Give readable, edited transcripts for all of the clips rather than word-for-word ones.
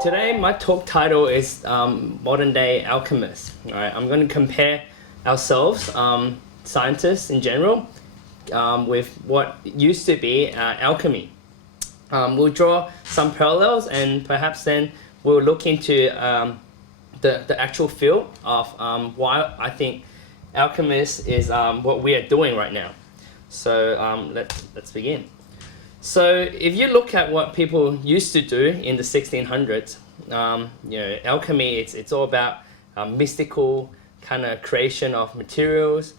Today, my talk title is Modern Day Alchemists. All right, I'm going to compare ourselves, scientists in general, with what used to be alchemy. We'll draw some parallels, and perhaps then we'll look into the actual field of why I think alchemist is what we are doing right now. So let's begin. So if you look at what people used to do in the 1600s, alchemy, it's all about mystical kind of creation of materials.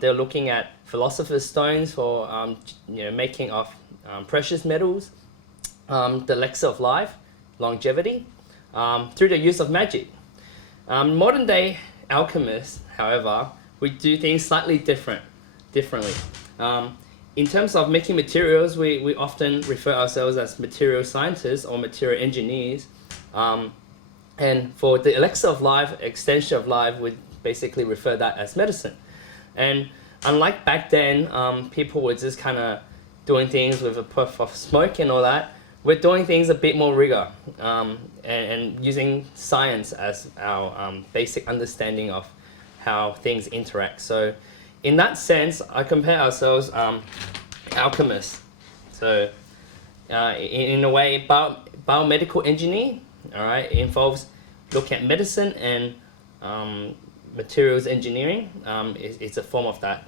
They're looking at philosopher's stones for making of precious metals, the elixir of life, longevity, through the use of magic. Modern day alchemists, however, we do things slightly differently. In terms of making materials, we often refer ourselves as material scientists or material engineers. And for the elixir of life, extension of life, we basically refer that as medicine. And unlike back then, people were just kind of doing things with a puff of smoke and all that. We're doing things a bit more rigor and using science as our basic understanding of how things interact. So in that sense, I compare ourselves alchemists. So in a way, biomedical engineer, all right, it involves looking at medicine and materials engineering. It's a form of that.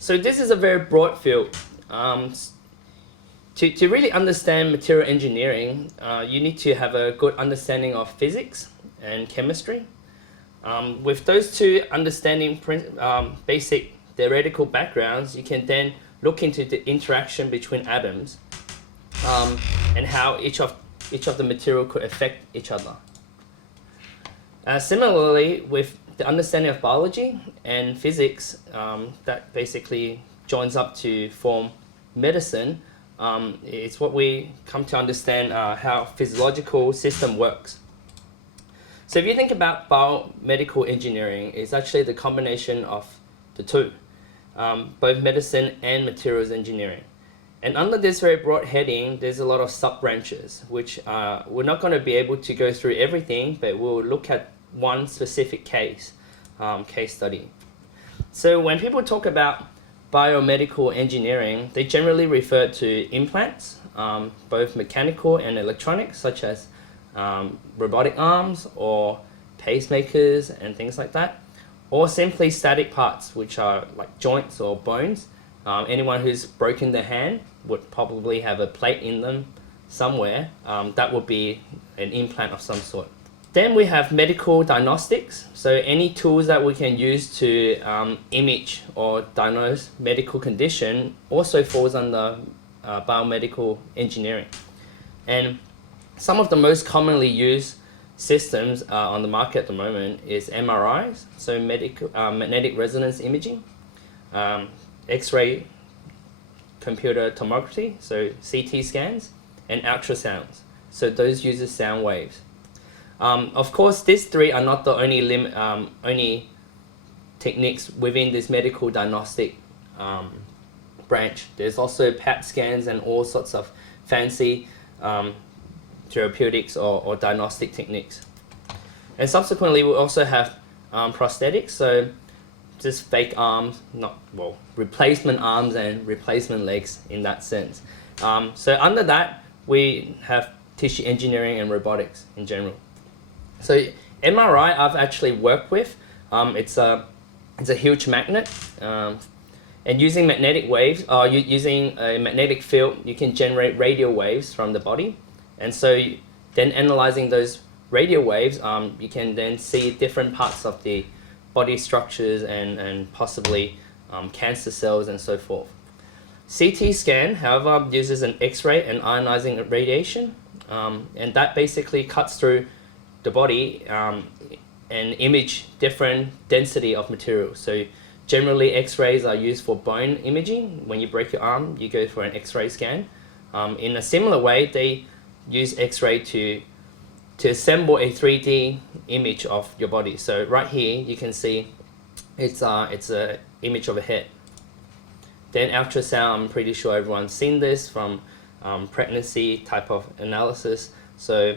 So this is a very broad field. To really understand material engineering, you need to have a good understanding of physics and chemistry. With those two understanding basic theoretical backgrounds, you can then look into the interaction between atoms and how each of the material could affect each other. Similarly, with the understanding of biology and physics, that basically joins up to form medicine. It's what we come to understand how physiological system works. So if you think about biomedical engineering, it's actually the combination of the two, both medicine and materials engineering. And under this very broad heading, there's a lot of sub-branches, which we're not going to be able to go through everything, but we'll look at one specific case study. So when people talk about biomedical engineering, they generally refer to implants, both mechanical and electronic, such as robotic arms or pacemakers and things like that, or simply static parts, which are like joints or bones. Anyone who's broken their hand would probably have a plate in them somewhere. That would be an implant of some sort. Then we have medical diagnostics. So any tools that we can use to image or diagnose medical condition also falls under biomedical engineering. And some of the most commonly used systems on the market at the moment is MRIs, so magnetic resonance imaging, X-ray computer tomography, so CT scans, and ultrasounds. So those uses sound waves. Of course, these three are not the only techniques within this medical diagnostic branch. There's also PET scans and all sorts of fancy therapeutics or diagnostic techniques. And subsequently, we also have prosthetics, so just fake arms, replacement arms and replacement legs in that sense. So under that, we have tissue engineering and robotics in general. So MRI I've actually worked with. It's a huge magnet, and using magnetic waves, using a magnetic field, you can generate radio waves from the body. And so then analyzing those radio waves, you can then see different parts of the body structures and possibly cancer cells and so forth. CT scan, however, uses an X-ray and ionizing radiation, and that basically cuts through the body and image different density of materials. So generally X-rays are used for bone imaging. When you break your arm, you go for an X-ray scan. In a similar way, they use X-ray to assemble a 3D image of your body. So right here you can see it's a image of a head. Then ultrasound, I'm pretty sure everyone's seen this from pregnancy type of analysis. So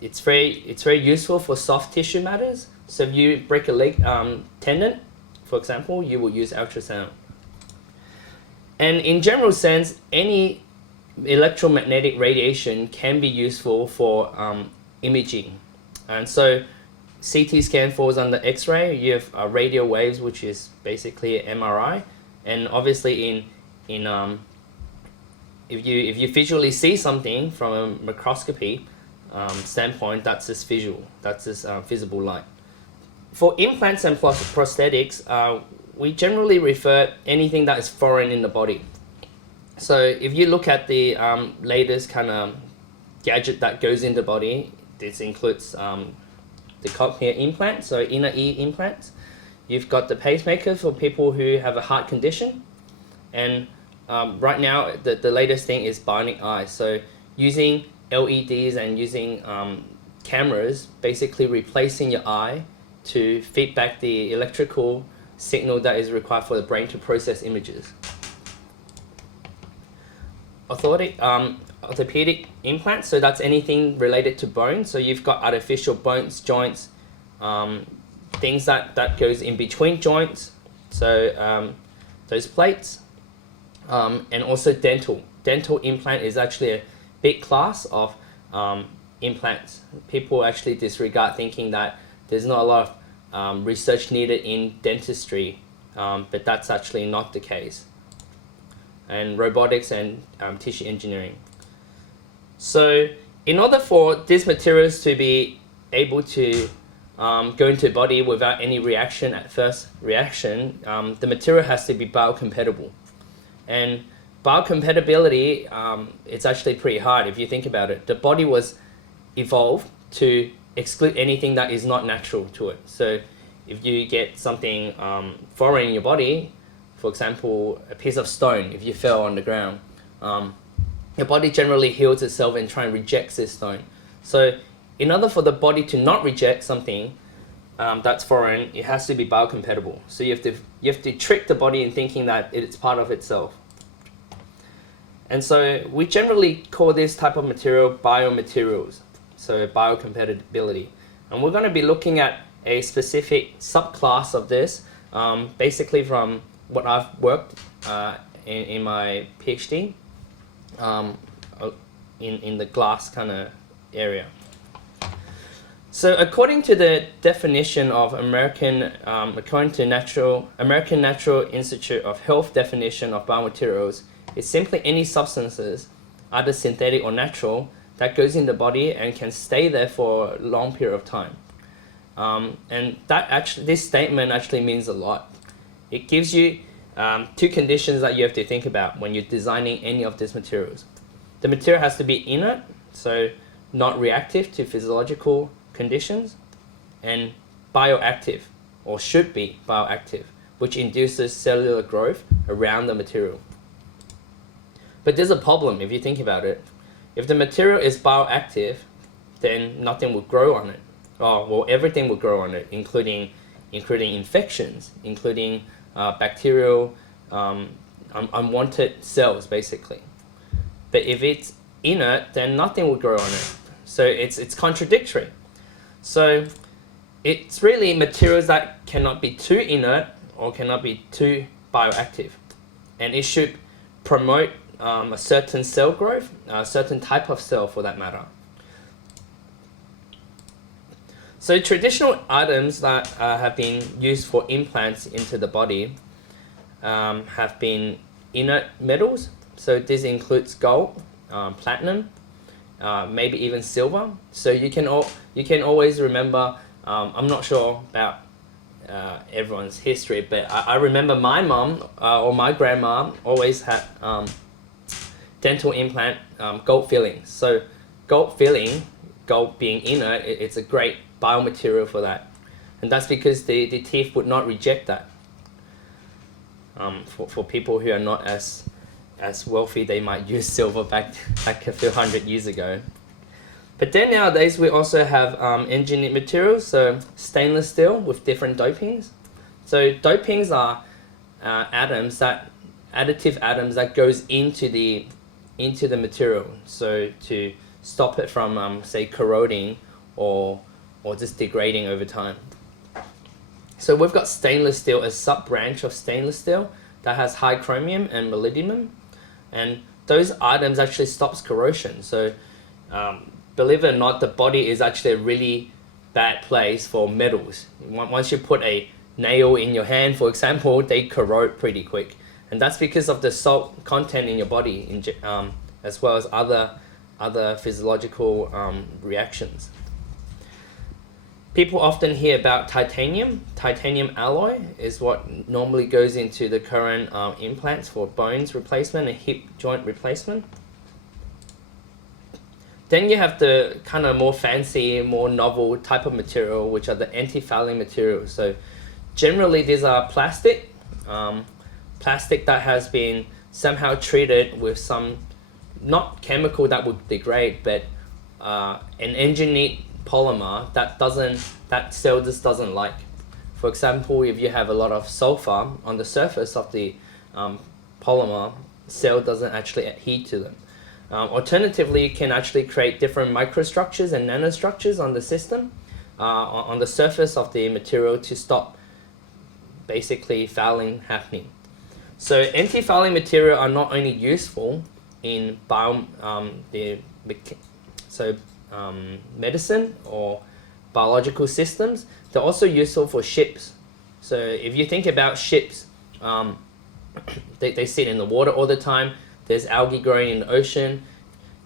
it's very useful for soft tissue matters. So if you break a leg tendon, for example, you will use ultrasound. And in general sense, any electromagnetic radiation can be useful for imaging. And so CT scan falls under X-ray. You have radio waves, which is basically MRI. And obviously if you visually see something from a microscopy standpoint, that's just visual, that's just visible light. For implants and prosthetics, we generally refer anything that is foreign in the body. So if you look at the latest kind of gadget that goes in the body, this includes the cochlear implant, so inner ear implants. You've got the pacemaker for people who have a heart condition. And right now, the latest thing is bionic eyes. So using LEDs and using cameras, basically replacing your eye to feed back the electrical signal that is required for the brain to process images. Orthopedic implants, so that's anything related to bone. So you've got artificial bones, joints, things that goes in between joints. So those plates, and also dental. Dental implant is actually a big class of implants. People actually disregard thinking that there's not a lot of research needed in dentistry, but that's actually not the case. And robotics and tissue engineering. So in order for these materials to be able to go into the body without any reaction at first reaction, the material has to be biocompatible. And biocompatibility, it's actually pretty hard if you think about it. The body was evolved to exclude anything that is not natural to it. So if you get something foreign in your body, for example, a piece of stone, if you fell on the ground, your body generally heals itself and try and rejects this stone. So in order for the body to not reject something that's foreign, it has to be biocompatible. So you have to trick the body in thinking that it's part of itself. And so we generally call this type of material biomaterials, so biocompatibility. And we're going to be looking at a specific subclass of this, basically from what I've worked in my PhD in the glass kind of area. So according to the definition of American Natural Institute of Health definition of biomaterials, it's simply any substances, either synthetic or natural, that goes in the body and can stay there for a long period of time. And this statement actually means a lot. It gives you two conditions that you have to think about when you're designing any of these materials. The material has to be inert, so not reactive to physiological conditions, and bioactive, or should be bioactive, which induces cellular growth around the material. But there's a problem if you think about it. If the material is bioactive, then nothing will grow on it. Everything will grow on it, including infections, including bacterial unwanted cells, basically. But if it's inert, then nothing will grow on it. So it's contradictory. So it's really materials that cannot be too inert or cannot be too bioactive. And it should promote a certain cell growth, a certain type of cell for that matter. So traditional items that have been used for implants into the body have been inert metals. So this includes gold, platinum, maybe even silver. So you can always remember. I'm not sure about everyone's history, but I remember my mom or my grandma always had dental implant gold fillings. So gold filling, gold being inert, it's a great biomaterial for that, and that's because the teeth would not reject that. For people who are not as wealthy, they might use silver back a few hundred years ago. But then nowadays we also have engineered materials, so stainless steel with different dopings. So dopings are atoms that additive atoms that goes into the material, so to stop it from say corroding or just degrading over time. So we've got stainless steel, a sub branch of stainless steel that has high chromium and molybdenum, and those items actually stops corrosion. So believe it or not, the body is actually a really bad place for metals. Once you put a nail in your hand, for example, they corrode pretty quick, and that's because of the salt content in your body, as well as other physiological reactions. People often hear about titanium. Titanium alloy is what normally goes into the current implants for bones replacement and hip joint replacement. Then you have the kind of more fancy, more novel type of material, which are the anti-fouling materials. So generally these are plastic that has been somehow treated with some, not chemical that would degrade, but an engineered polymer that cell just doesn't like. For example, if you have a lot of sulfur on the surface of the polymer, cell doesn't actually adhere to them. Alternatively, you can actually create different microstructures and nanostructures on the system, on the surface of the material to stop basically fouling happening. So anti-fouling material are not only useful in medicine or biological systems, they're also useful for ships. So if you think about ships, they sit in the water all the time. There's algae growing in the ocean.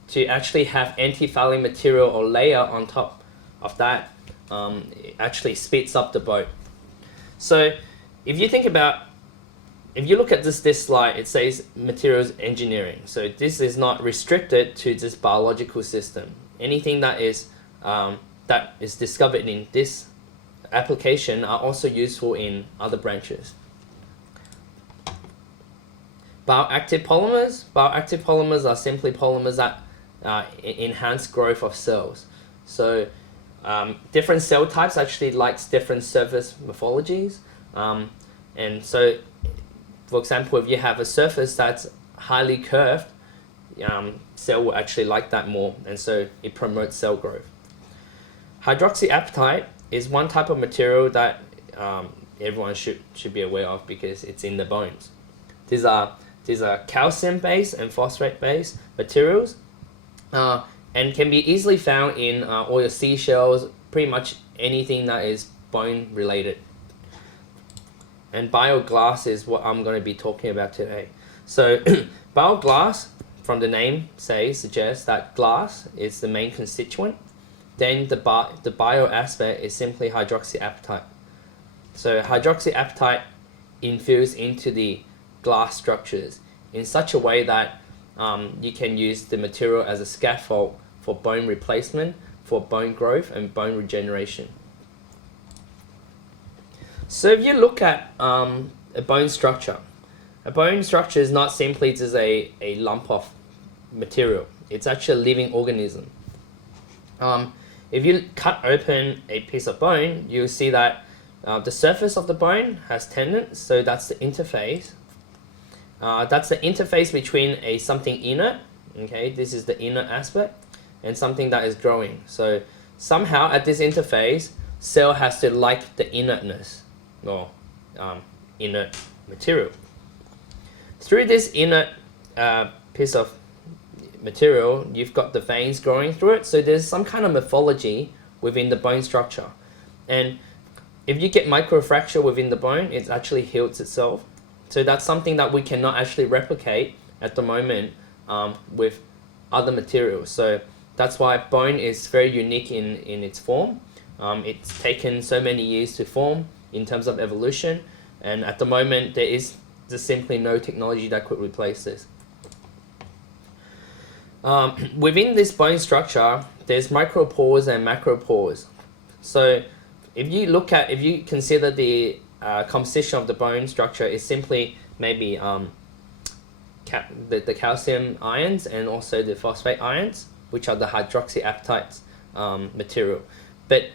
To actually have anti-fouling material or layer on top of that, it actually speeds up the boat. So if you look at this slide, it says materials engineering. So this is not restricted to this biological system. Anything that is discovered in this application are also useful in other branches. Bioactive polymers. Bioactive polymers are simply polymers that enhance growth of cells. So different cell types actually likes different surface morphologies. And so, for example, if you have a surface that's highly curved, cell will actually like that more, and so it promotes cell growth. Hydroxyapatite is one type of material that everyone should be aware of because it's in the bones. These are calcium-based and phosphate-based materials, and can be easily found in all your seashells, pretty much anything that is bone-related. And bioglass is what I'm going to be talking about today. So bioglass, from the name suggests that glass is the main constituent. Then the bio aspect is simply hydroxyapatite. So hydroxyapatite infused into the glass structures in such a way that you can use the material as a scaffold for bone replacement, for bone growth and bone regeneration. So if you look at a bone structure is not simply just a lump of material. It's actually a living organism. If you cut open a piece of bone, you'll see that the surface of the bone has tendons, so that's the interface. That's the interface between something inert, okay, this is the inert aspect, and something that is growing. So somehow at this interface, cell has to like the inertness, or inert material. Through this inert piece of material, you've got the veins growing through it, so there's some kind of morphology within the bone structure. And if you get microfracture within the bone, it actually heals itself. So that's something that we cannot actually replicate at the moment with other materials. So that's why bone is very unique in its form. It's taken so many years to form in terms of evolution, and at the moment there is just simply no technology that could replace this. Within this bone structure, there's micropores and macropores. So if you consider the composition of the bone structure is simply maybe the calcium ions and also the phosphate ions, which are the hydroxyapatite material. But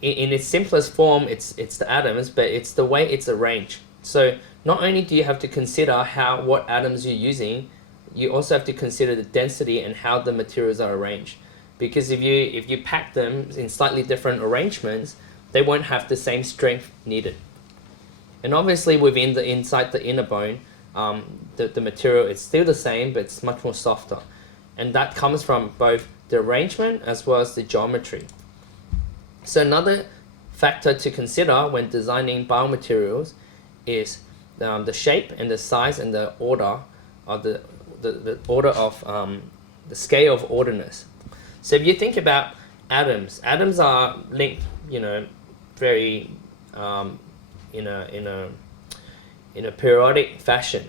in its simplest form, it's the atoms, but it's the way it's arranged. So not only do you have to consider what atoms you're using, you also have to consider the density and how the materials are arranged. Because if you pack them in slightly different arrangements, they won't have the same strength needed. And obviously inside the inner bone, the material is still the same, but it's much more softer. And that comes from both the arrangement as well as the geometry. So another factor to consider when designing biomaterials is the shape and the size and the order of the order of the scale of orderness. So if you think about atoms are linked, very in a periodic fashion.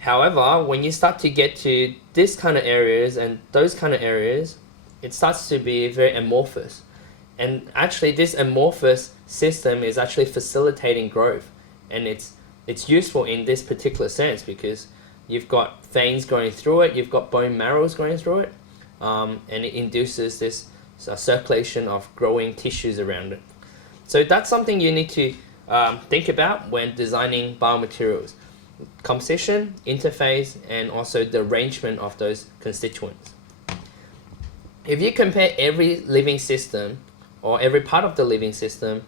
However, when you start to get to this kind of areas and those kind of areas, it starts to be very amorphous. And actually this amorphous system is actually facilitating growth, and it's useful in this particular sense because you've got veins going through it, you've got bone marrows going through it, and it induces this circulation of growing tissues around it. So that's something you need to think about when designing biomaterials: composition, interface, and also the arrangement of those constituents. If you compare every living system or every part of the living system,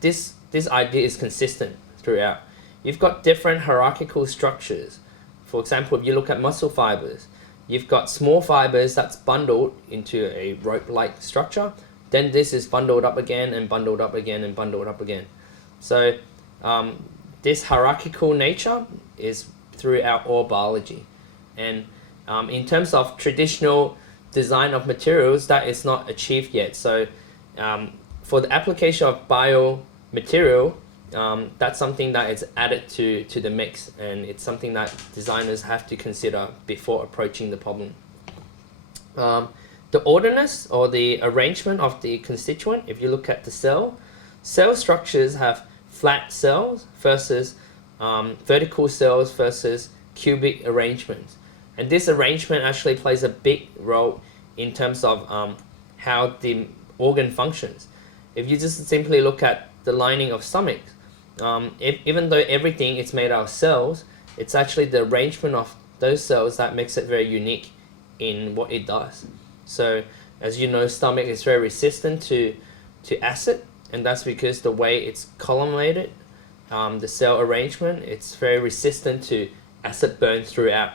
this idea is consistent throughout. You've got different hierarchical structures. For example, if you look at muscle fibers, you've got small fibers that's bundled into a rope-like structure. Then this is bundled up again and bundled up again and bundled up again. So this hierarchical nature is throughout all biology. And in terms of traditional design of materials, that is not achieved yet. So for the application of biomaterial, that's something that is added to the mix, and it's something that designers have to consider before approaching the problem. The orderness or the arrangement of the constituent, if you look at the cell structures have flat cells versus vertical cells versus cubic arrangements. And this arrangement actually plays a big role in terms of how the organ functions. If you just simply look at the lining of stomach, even though everything is made out of cells, it's actually the arrangement of those cells that makes it very unique in what it does. So as you know, stomach is very resistant to acid, and that's because the way it's columnated, the cell arrangement, it's very resistant to acid burn throughout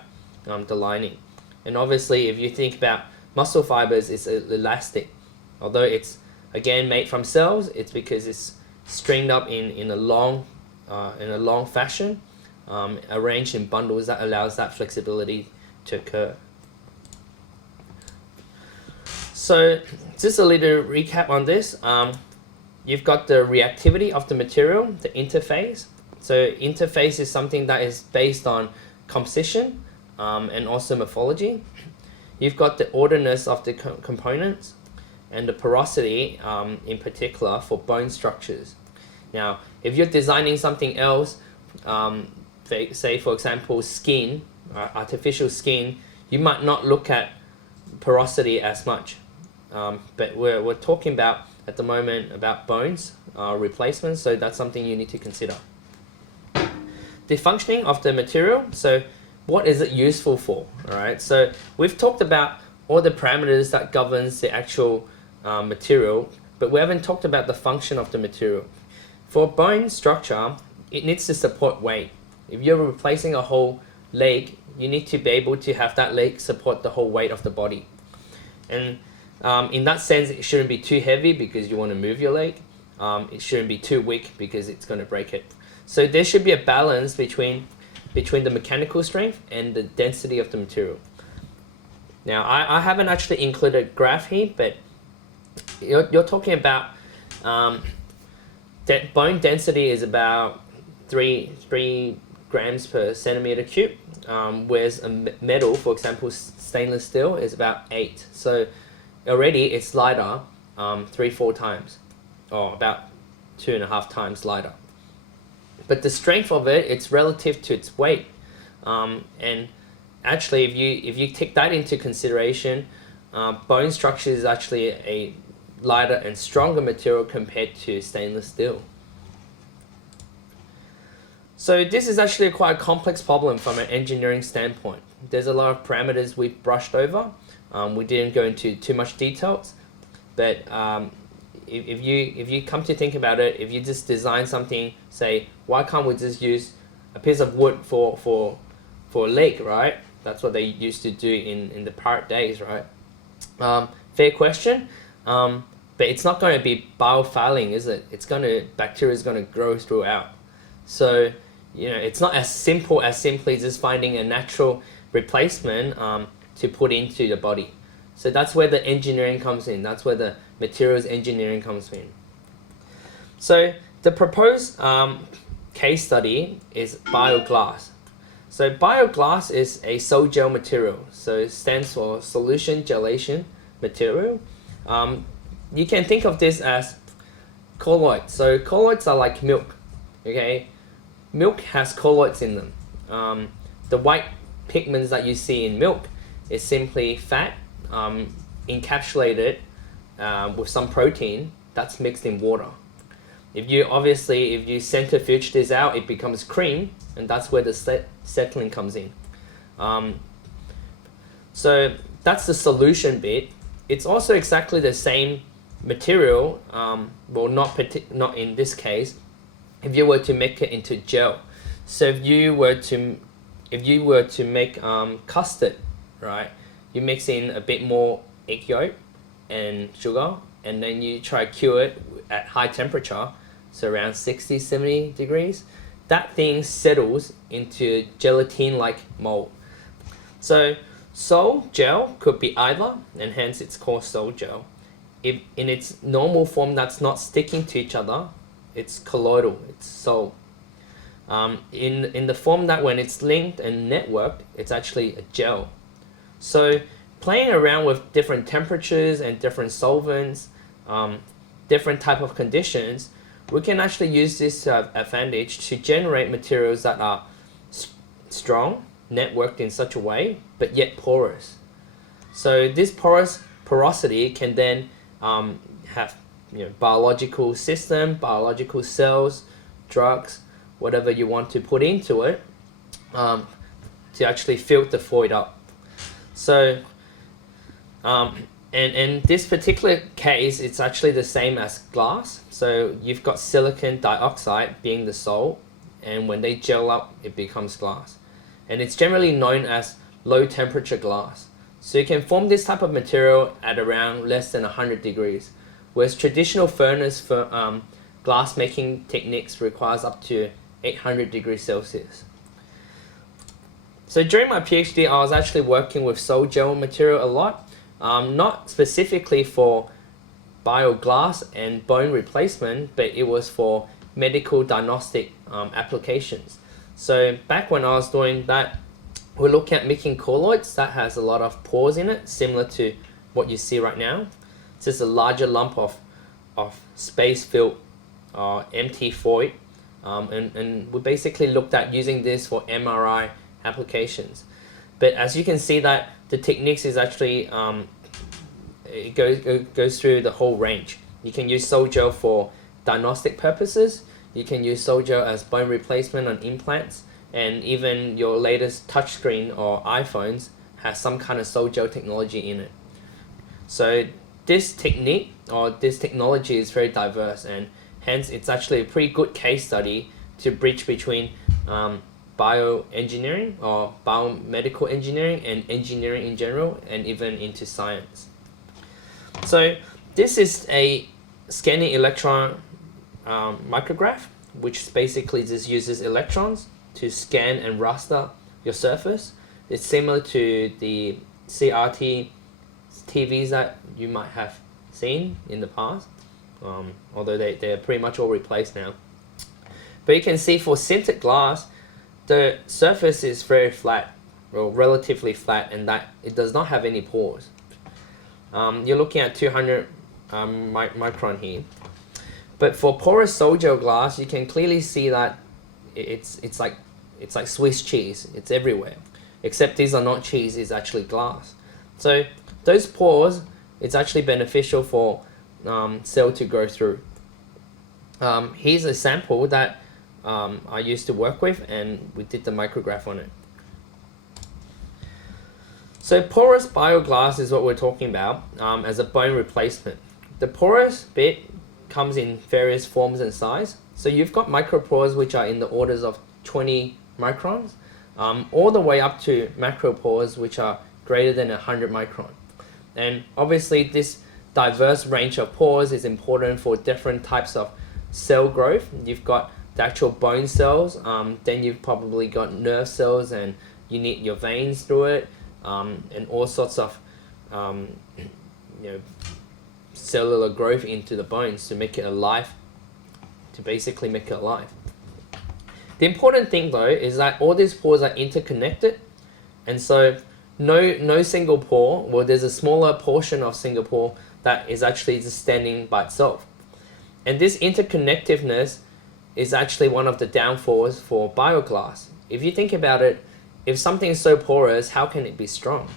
the lining. And obviously if you think about muscle fibers, it's elastic. Although it's again made from cells, it's because it's stringed up in a long fashion, arranged in bundles that allows that flexibility to occur. So just a little recap on this. You've got the reactivity of the material, the interface. So interface is something that is based on composition and also morphology. You've got the orderness of the components and the porosity in particular for bone structures. Now, if you're designing something else, say for example skin, artificial skin, you might not look at porosity as much. But we're talking about at the moment about bones replacements, so that's something you need to consider. The functioning of the material, so what is it useful for? Alright, so we've talked about all the parameters that governs the actual material, but we haven't talked about the function of the material. For bone structure, it needs to support weight. If you're replacing a whole leg, you need to be able to have that leg support the whole weight of the body. And in that sense, it shouldn't be too heavy because you want to move your leg. It shouldn't be too weak because it's going to break it. So there should be a balance between the mechanical strength and the density of the material. Now, I haven't actually included a graph here, but you're talking about that bone density is about 3 grams per centimeter cube, whereas a metal, for example, stainless steel, is about 8. So already it's lighter 3-4 times, or about 2.5 times lighter. But the strength of it, it's relative to its weight, and actually if you take that into consideration, bone structure is actually a lighter and stronger material compared to stainless steel. So this is actually quite a complex problem from an engineering standpoint. There's a lot of parameters we've brushed over. We didn't go into too much details, but if you come to think about it, if you just design something, say, why can't we just use a piece of wood for a lake, right? That's what they used to do in the pirate days, right? Fair question, but it's not going to be biofouling, is it? Bacteria is going to grow throughout. So, it's not as simple as simply just finding a natural replacement to put into the body. So that's where the engineering comes in. That's where the materials engineering comes in. So the proposed case study is bioglass. So bioglass is a sol gel material. So it stands for solution gelation material. You can think of this as colloids. So colloids are like milk. Okay, milk has colloids in them. The white pigments that you see in milk is simply fat encapsulated with some protein that's mixed in water. If you centrifuge this out, it becomes cream, and that's where the settling comes in. So that's the solution bit. It's also exactly the same material. Well, not in this case. If you were to make it into gel, so if you were to make custard, right? You mix in a bit more egg yolk and sugar, and then you try to cure it at high temperature, so around 60-70 degrees. That thing settles into gelatin-like mold. So sol gel could be either, and hence it's called sol gel. If in its normal form that's not sticking to each other, it's colloidal, it's sol. In the form that when it's linked and networked, it's actually a gel. So playing around with different temperatures and different solvents, different type of conditions, we can actually use this advantage to generate materials that are strong, networked in such a way, but yet porous. So this porosity can then have biological system, biological cells, drugs, whatever you want to put into it, to actually fill the void up. So, and this particular case, it's actually the same as glass. So you've got silicon dioxide being the sol, and when they gel up, it becomes glass. And it's generally known as low temperature glass. So you can form this type of material at around less than 100 degrees, whereas traditional furnace for glass making techniques requires up to 800 degrees Celsius. So during my PhD, I was actually working with sol gel material a lot, not specifically for bioglass and bone replacement, but it was for medical diagnostic applications. So back when I was doing that, we're looking at making colloids that has a lot of pores in it, similar to what you see right now. It's just a larger lump of space-filled empty void, and we basically looked at using this for MRI applications. But as you can see that the techniques is actually it goes through the whole range. You can use sol gel for diagnostic purposes. You can use sol gel as bone replacement on implants, and even your latest touchscreen or iPhones has some kind of sol gel technology in it. So this technique or this technology is very diverse, and hence it's actually a pretty good case study to bridge between bioengineering or biomedical engineering and engineering in general, and even into science. So this is a scanning electron micrograph, which basically just uses electrons to scan and raster your surface. It's similar to the CRT TVs that you might have seen in the past, although they're pretty much all replaced now. But you can see for sintered glass, the surface is very flat, or relatively flat, and that it does not have any pores. You're looking at 200 micron here. But for porous sol gel glass, you can clearly see that it's like Swiss cheese. It's everywhere, except these are not cheese. It's actually glass. So those pores, it's actually beneficial for cell to go through. Here's a sample that I used to work with, and we did the micrograph on it. So porous bioglass is what we're talking about as a bone replacement. The porous bit comes in various forms and size. So you've got micropores, which are in the orders of 20 microns, all the way up to macropores, which are greater than 100 micron. And obviously this diverse range of pores is important for different types of cell growth. You've got the actual bone cells, then you've probably got nerve cells, and you need your veins through it, and all sorts of cellular growth into the bones to make it alive, to basically make it alive. The important thing though is that all these pores are interconnected, and so no single pore, well, there's a smaller portion of single pore that is actually just standing by itself. And this interconnectiveness is actually one of the downfalls for bioglass. If you think about it, if something is so porous, how can it be strong?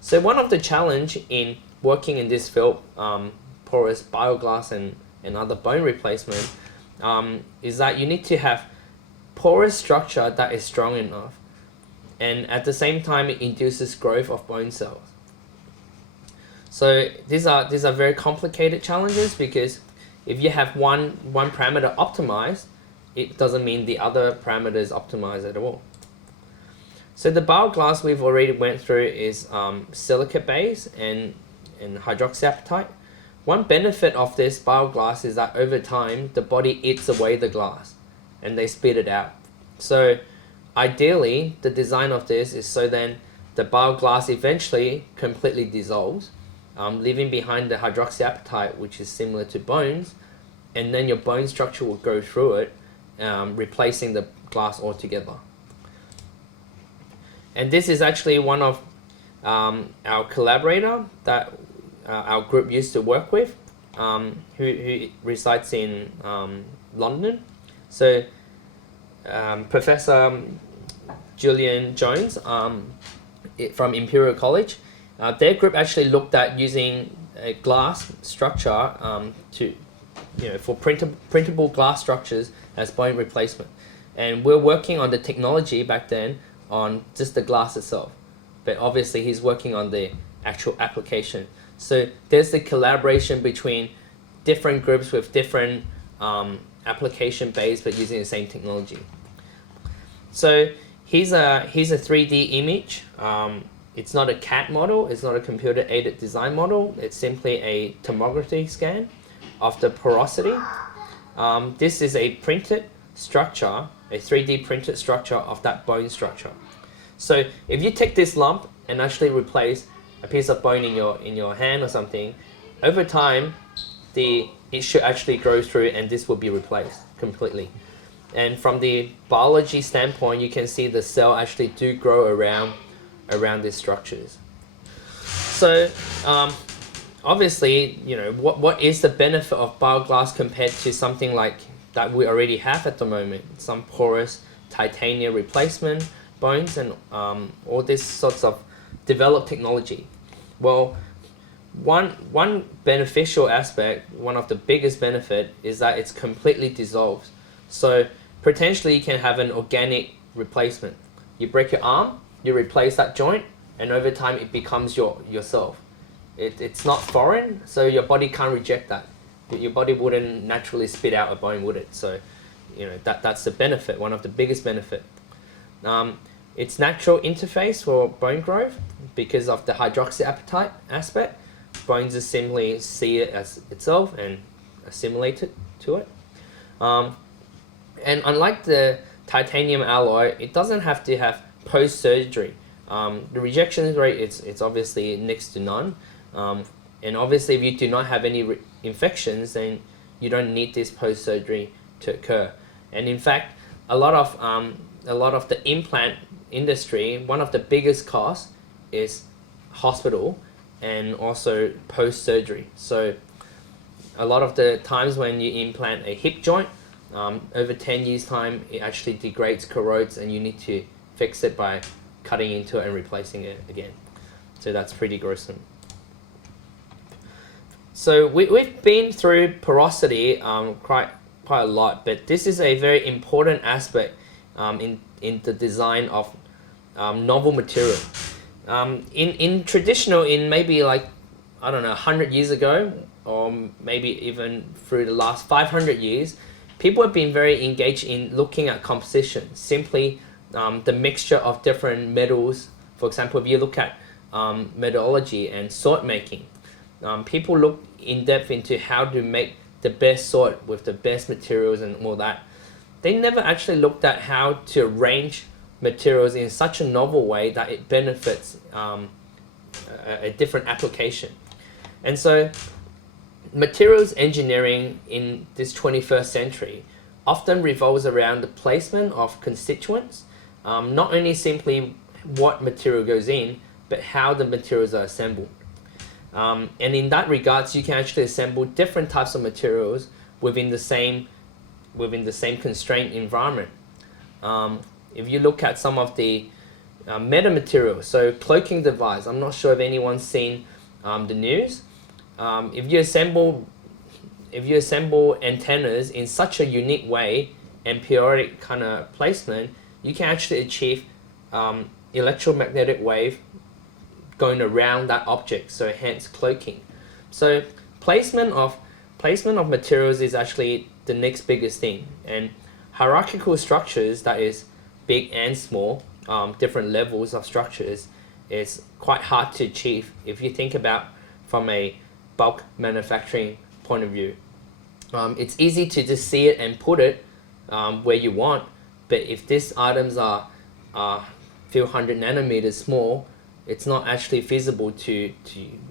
So one of the challenge in working in this field, porous bioglass and other bone replacement, is that you need to have porous structure that is strong enough, and at the same time it induces growth of bone cells. So these are very complicated challenges, because if you have one parameter optimized, it doesn't mean the other parameter is optimized at all. So the bioglass we've already went through is silica base and hydroxyapatite. One benefit of this bioglass is that over time the body eats away the glass and they spit it out. So ideally the design of this is so then the bioglass eventually completely dissolves, leaving behind the hydroxyapatite, which is similar to bones, and then your bone structure will go through it, replacing the glass altogether. And this is actually one of our collaborator that our group used to work with, who resides in London. So Professor Julian Jones from Imperial College, their group actually looked at using a glass structure for printable glass structures as bone replacement. And we're working on the technology back then on just the glass itself, but obviously he's working on the actual application. So there's the collaboration between different groups with different application base, but using the same technology. So here's a 3D image. It's not a CAD model, it's not a computer aided design model, it's simply a tomography scan of the porosity. This is a printed structure, a 3D printed structure of that bone structure. So if you take this lump and actually replace a piece of bone in your hand or something, over time it should actually grow through, and this will be replaced completely. And from the biology standpoint, you can see the cell actually do grow around these structures. So obviously, what is the benefit of bioglass compared to something like that we already have at the moment, some porous titanium replacement bones and all these sorts of developed technology? Well, one beneficial aspect, one of the biggest benefit, is that it's completely dissolved. So potentially you can have an organic replacement. You break your arm, you replace that joint, and over time it becomes yourself. It's not foreign, so your body can't reject that. Your body wouldn't naturally spit out a bone, would it? So that's the benefit, one of the biggest benefit. It's natural interface for bone growth because of the hydroxyapatite aspect. Bones just simply see it as itself and assimilate it to it. And unlike the titanium alloy, it doesn't have to have post-surgery. The rejection rate, it's obviously next to none. And obviously if you do not have any infections, then you don't need this post-surgery to occur. And in fact, a lot of the implant industry, one of the biggest costs is hospital and also post-surgery. So a lot of the times when you implant a hip joint, over 10 years time, it actually degrades, corrodes, and you need to fix it by cutting into it and replacing it again. So that's pretty gruesome. So we've been through porosity quite quite a lot, but this is a very important aspect in the design of novel material. In traditional, in maybe like, I don't know, 100 years ago, or maybe even through the last 500 years, people have been very engaged in looking at composition, simply the mixture of different metals. For example, if you look at metallurgy and sword making, people look in depth into how to make the best sword with the best materials and all that. They never actually looked at how to arrange materials in such a novel way that it benefits a different application. And so materials engineering in this 21st century often revolves around the placement of constituents, not only simply what material goes in, but how the materials are assembled. And in that regards, you can actually assemble different types of materials within the same constraint environment. If you look at some of the metamaterials, so cloaking device, I'm not sure if anyone's seen the news. If you assemble antennas in such a unique way and periodic kind of placement, you can actually achieve electromagnetic wave going around that object, so hence cloaking. So placement of materials is actually the next biggest thing, and hierarchical structures, that is big and small, different levels of structures, is quite hard to achieve if you think about from a bulk manufacturing point of view. It's easy to just see it and put it where you want, but if these items are few hundred nanometers small, it's not actually feasible to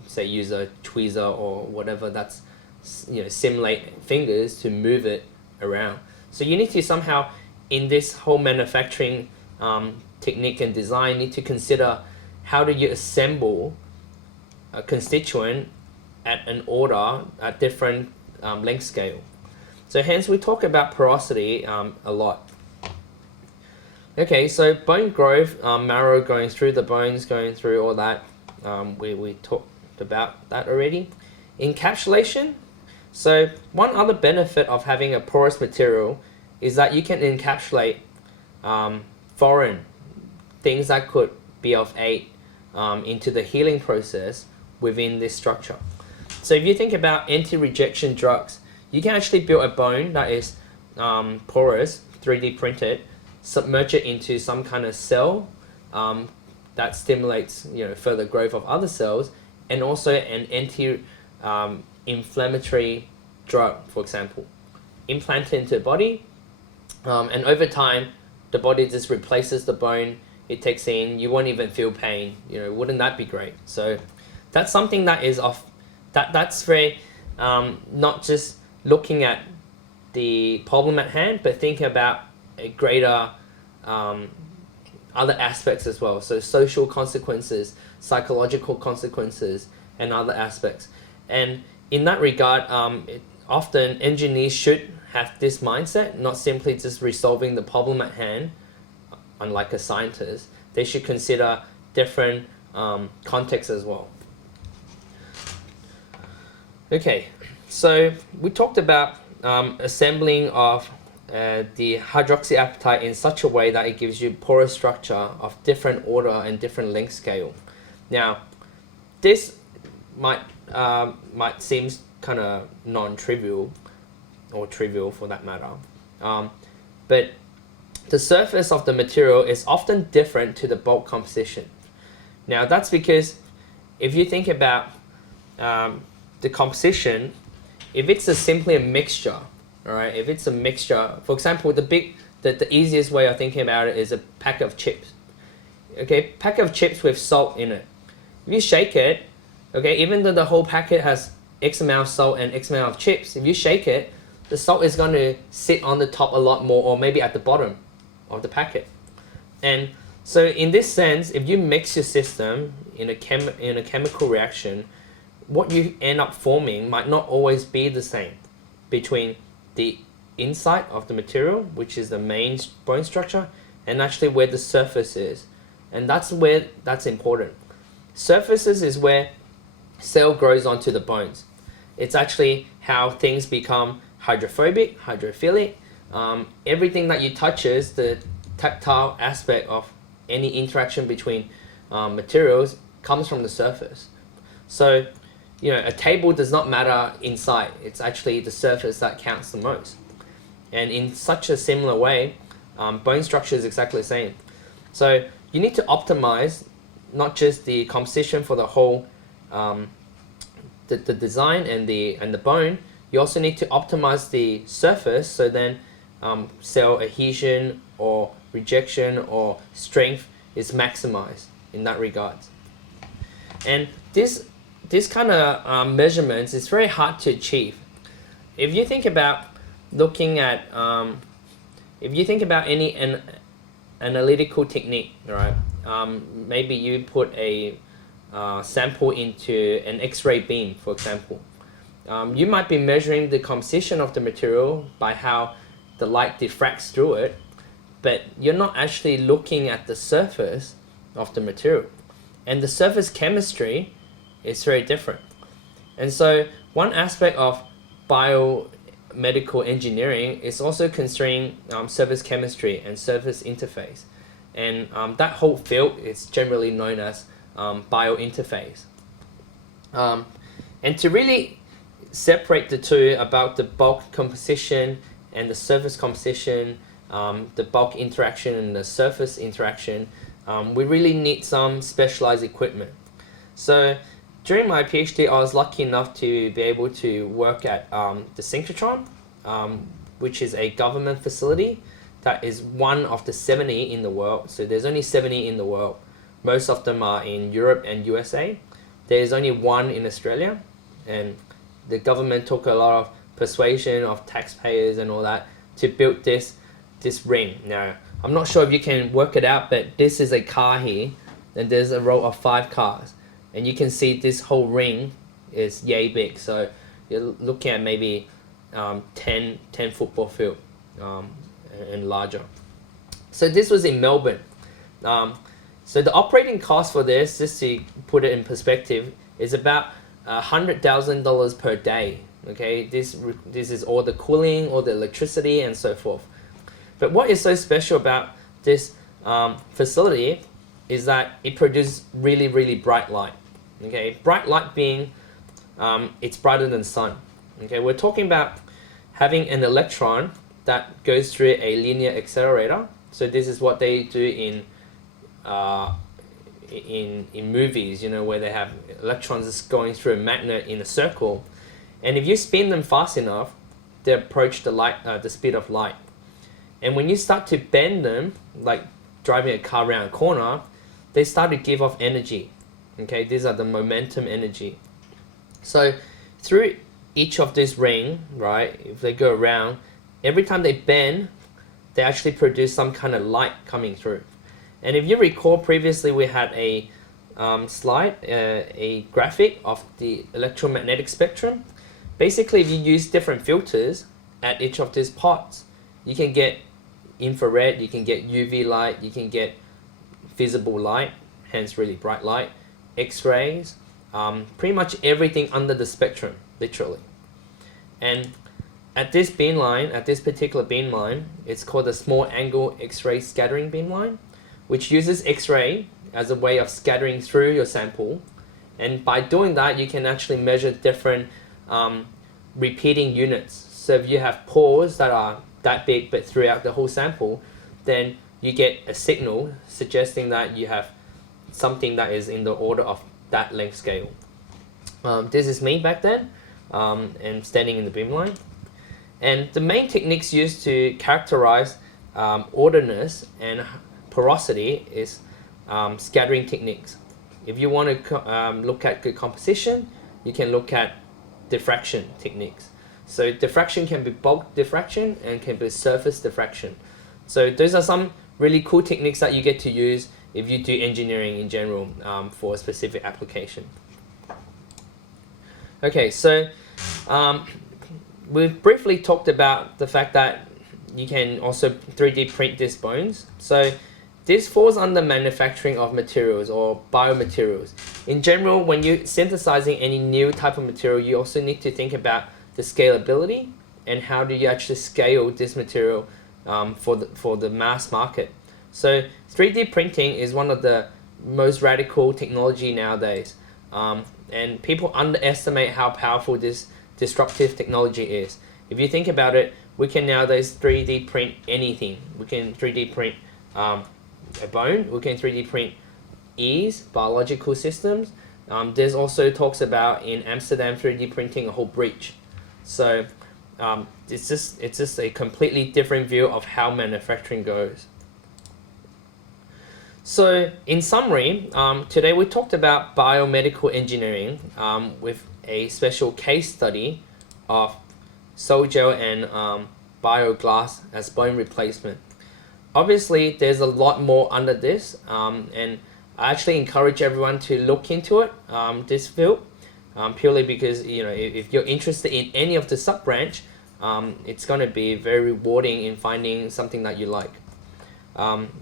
say use a tweezer or whatever that's, simulate fingers to move it around. So you need to somehow, in this whole manufacturing technique and design, need to consider how do you assemble a constituent at an order at different length scale. So hence we talk about porosity a lot. Okay, so bone growth, marrow going through the bones, going through all that, we talked about that already. Encapsulation. So one other benefit of having a porous material is that you can encapsulate foreign things that could be of aid into the healing process within this structure. So if you think about anti-rejection drugs, you can actually build a bone that is porous, 3D printed, submerge it into some kind of cell that stimulates further growth of other cells, and also an anti-inflammatory drug, for example, implanted into the body, and over time the body just replaces the bone it takes in. You won't even feel pain. Wouldn't that be great? So that's something that is that's very not just looking at the problem at hand, but thinking about a greater other aspects as well. So social consequences, psychological consequences, and other aspects. And in that regard, often engineers should have this mindset, not simply just resolving the problem at hand. Unlike a scientist, they should consider different contexts as well. Okay, so we talked about assembling of the hydroxyapatite in such a way that it gives you porous structure of different order and different length scale. Now, this might seem kind of non-trivial, or trivial for that matter, but the surface of the material is often different to the bulk composition. Now that's because if you think about the composition, if it's simply a mixture, all right, if it's a mixture, for example, the easiest way of thinking about it is a pack of chips. Okay, pack of chips with salt in it. If you shake it, okay, even though the whole packet has X amount of salt and X amount of chips, if you shake it, the salt is going to sit on the top a lot more, or maybe at the bottom of the packet. And so in this sense, if you mix your system in a chemical reaction, what you end up forming might not always be the same between the inside of the material, which is the main bone structure, and actually where the surface is. And that's important. Surfaces is where cell grows onto the bones. It's actually how things become hydrophobic, hydrophilic. Everything that you touches, the tactile aspect of any interaction between materials comes from the surface. So, a table does not matter inside. It's actually the surface that counts the most. And in such a similar way, bone structure is exactly the same. So you need to optimize not just the composition for the whole, the design and the bone. You also need to optimize the surface, so then cell adhesion or rejection or strength is maximized in that regard. And this kind of measurements is very hard to achieve. If you think about looking at, if you think about any analytical technique, right? Maybe you put a sample into an X-ray beam, for example. You might be measuring the composition of the material by how the light diffracts through it, but you're not actually looking at the surface of the material. And the surface chemistry is very different. And so one aspect of biomedical engineering is also considering surface chemistry and surface interface. And that whole field is generally known as biointerface. And to really separate the two about the bulk composition and the surface composition, the bulk interaction and the surface interaction, we really need some specialized equipment. So during my PhD, I was lucky enough to be able to work at the synchrotron, which is a government facility that is one of the 70 in the world. So there's only 70 in the world. Most of them are in Europe and USA. There's only one in Australia, and the government took a lot of persuasion of taxpayers and all that to build this ring. Now, I'm not sure if you can work it out, but this is a car here, and there's a row of 5 cars. And you can see this whole ring is yay big. So you're looking at maybe 10 football field and larger. So this was in Melbourne. So the operating cost for this, just to put it in perspective, is about $100,000 per day. Okay, this is all the cooling, all the electricity, and so forth. But what is so special about this facility is that it produces really, really bright light. Okay, bright light being it's brighter than the sun. Okay, we're talking about having an electron that goes through a linear accelerator. So this is what they do in movies, where they have electrons just going through a magnet in a circle, and if you spin them fast enough, they approach the speed of light. And when you start to bend them, like driving a car around a corner, they start to give off energy. Okay, these are the momentum energy. So through each of this ring, right, if they go around, every time they bend, they actually produce some kind of light coming through. And if you recall, previously we had a slide, a graphic of the electromagnetic spectrum. Basically, if you use different filters at each of these pots, you can get infrared, you can get UV light, you can get visible light, hence really bright light, X-rays, pretty much everything under the spectrum, literally. And at this beamline, at this particular beamline, it's called the small angle X-ray scattering beamline, which uses X-ray as a way of scattering through your sample. And by doing that, you can actually measure different repeating units. So if you have pores that are that big but throughout the whole sample, then you get a signal suggesting that you have something that is in the order of that length scale. This is me back then, and standing in the beamline. And the main techniques used to characterize orderness and porosity is scattering techniques. If you want to look at good composition, you can look at diffraction techniques. So diffraction can be bulk diffraction and can be surface diffraction. So those are some really cool techniques that you get to use if you do engineering in general for a specific application. Okay, so we've briefly talked about the fact that you can also 3D print these bones. So this falls under manufacturing of materials or biomaterials. In general, when you're synthesizing any new type of material, you also need to think about the scalability and how do you actually scale this material for the mass market. So 3D printing is one of the most radical technology nowadays, and people underestimate how powerful this disruptive technology is. If you think about it, we can nowadays 3D print anything. We can 3D print a bone, we can 3D print ears, biological systems. There's also talks about in Amsterdam 3D printing a whole bridge. So it's just a completely different view of how manufacturing goes. So in summary, today we talked about biomedical engineering with a special case study of Sol-Gel and BioGlass as bone replacement. Obviously, there's a lot more under this, and I actually encourage everyone to look into it, this field, purely because if you're interested in any of the sub-branch, it's going to be very rewarding in finding something that you like.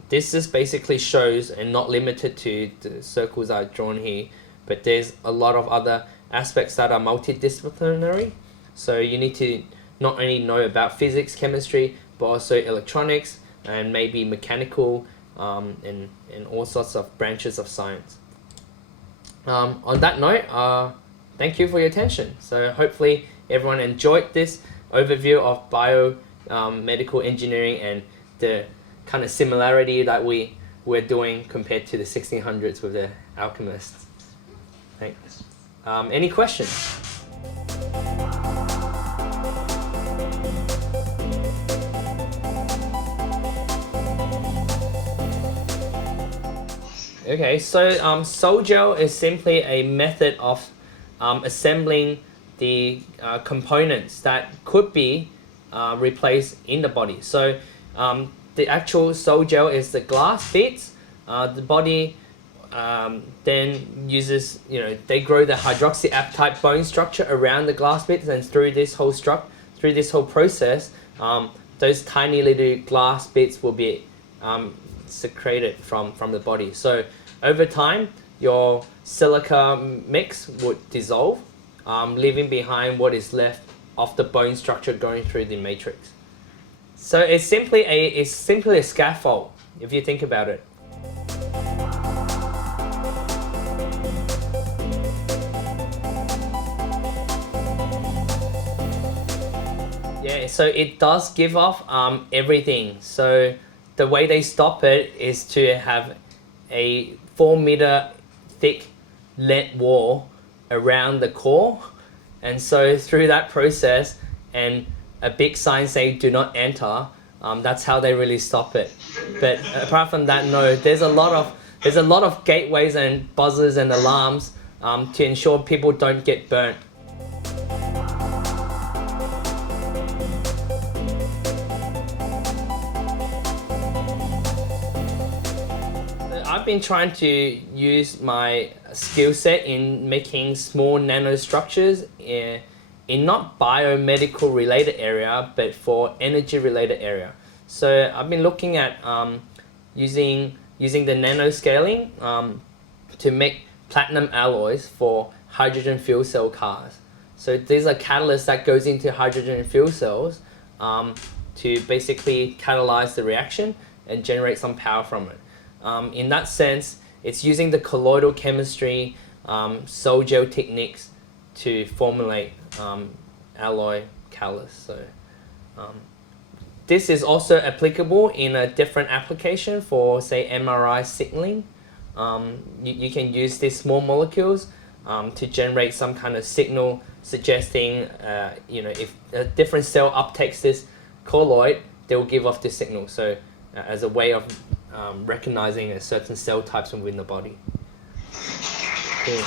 This just basically shows, and not limited to the circles I've drawn here, but there's a lot of other aspects that are multidisciplinary. So you need to not only know about physics, chemistry, but also electronics and maybe mechanical and all sorts of branches of science. On that note, thank you for your attention. So hopefully everyone enjoyed this overview of biomedical engineering and the kind of similarity that we're doing compared to the 1600s with the alchemists. Thanks. Any questions? Okay, so Sol-Gel is simply a method of assembling the components that could be replaced in the body. So the actual Sol-Gel is the glass bits. The body then uses, they grow the hydroxyapatite bone structure around the glass bits, and through this whole process, those tiny little glass bits will be secreted from the body. So over time, your silica mix would dissolve, leaving behind what is left of the bone structure going through the matrix. So it's simply a scaffold, if you think about it. Yeah, so it does give off everything. So the way they stop it is to have a 4-meter thick lead wall around the core, and so through that process and a big sign saying "Do not enter," that's how they really stop it. But apart from that, no, there's a lot of gateways and buzzers and alarms to ensure people don't get burnt. I've been trying to use my skill set in making small nanostructures in not biomedical related area, but for energy related area. So I've been looking at using the nanoscaling to make platinum alloys for hydrogen fuel cell cars. So these are catalysts that goes into hydrogen fuel cells to basically catalyze the reaction and generate some power from it. In that sense, it's using the colloidal chemistry, Sol-Gel techniques to formulate alloy catalysts. So this is also applicable in a different application for, say, MRI signaling. You can use these small molecules to generate some kind of signal suggesting, if a different cell uptakes this colloid, they will give off this signal. So as a way of recognizing a certain cell types within the body. Cool.